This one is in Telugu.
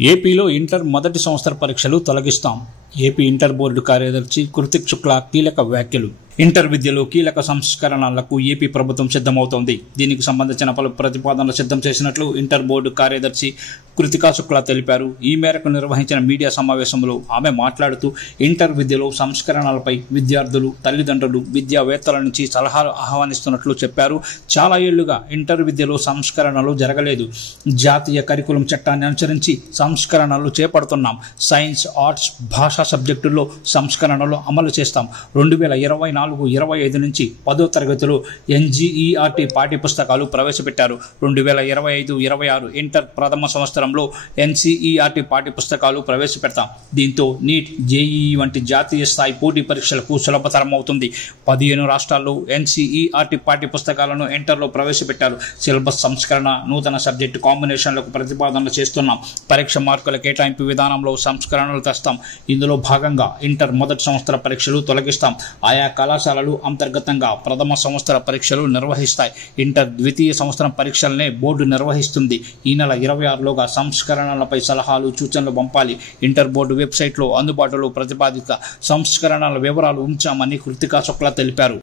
ఏపీలో ఇంటర్ మొదటి సంవత్సర పరీక్షలు తొలగిస్తాం. ఏపీ ఇంటర్ బోర్డు కార్యదర్శి కృతిక్ శుక్లా కీలక వ్యాఖ్యలు. ఇంటర్ విద్యలో కీలక సంస్కరణలకు ఏపీ ప్రభుత్వం సిద్ధమవుతోంది. దీనికి సంబంధించిన పలు ప్రతిపాదనలు సిద్ధం చేసినట్లు ఇంటర్ బోర్డు కార్యదర్శి కృతికా శుక్లా తెలిపారు. ఈ మేరకు నిర్వహించిన మీడియా సమావేశంలో ఆమె మాట్లాడుతూ ఇంటర్ విద్యలో సంస్కరణలపై విద్యార్థులు, తల్లిదండ్రులు, విద్యావేత్తల నుంచి సలహాలు ఆహ్వానిస్తున్నట్లు చెప్పారు. చాలా ఏళ్లుగా ఇంటర్ విద్యలో సంస్కరణలు జరగలేదు. జాతీయ కరికులం చట్టాన్ని అనుసరించి సంస్కరణలు చేపడుతున్నాం. సైన్స్, ఆర్ట్స్, భాషా సబ్జెక్టుల్లో సంస్కరణలు అమలు చేస్తాం. 2024-25 నుంచి 10వ తరగతిలో NGERT పాఠ్యపుస్తకాలు ప్రవేశపెట్టారు. 2025-26 ఇంటర్ ప్రథమ సంవత్సరంలో NCERT పాఠ్యపుస్తకాలు ప్రవేశపెడతాం. దీంతో నీట్, JEE వంటి జాతీయ స్థాయి పోటీ పరీక్షలకు సులభతరం అవుతుంది. 15 రాష్ట్రాల్లో NCERT పాఠ్యపుస్తకాలను ఇంటర్లో ప్రవేశపెట్టారు. సిలబస్ సంస్కరణ, నూతన సబ్జెక్టు కాంబినేషన్లకు ప్రతిపాదనలు చేస్తున్నాం. పరీక్ష మార్కుల కేటాయింపు విధానంలో సంస్కరణలు తెస్తాం. ఇందులో భాగంగా ఇంటర్ మొదటి సంవత్సర పరీక్షలు తొలగిస్తాం. ఆయా కళాశాలలు అంతర్గతంగా ప్రథమ సంవత్సర పరీక్షలు నిర్వహిస్తాయి. ఇంటర్ ద్వితీయ సంవత్సరం పరీక్షలనే బోర్డు నిర్వహిస్తుంది. ఈ నెల 26లోగా సంస్కరణలపై సలహాలు, సూచనలు పంపాలి. ఇంటర్ బోర్డు వెబ్సైట్లో అందుబాటులో ప్రతిపాదిత సంస్కరణల వివరాలు ఉంచామని కృతికా శుక్లా తెలిపారు.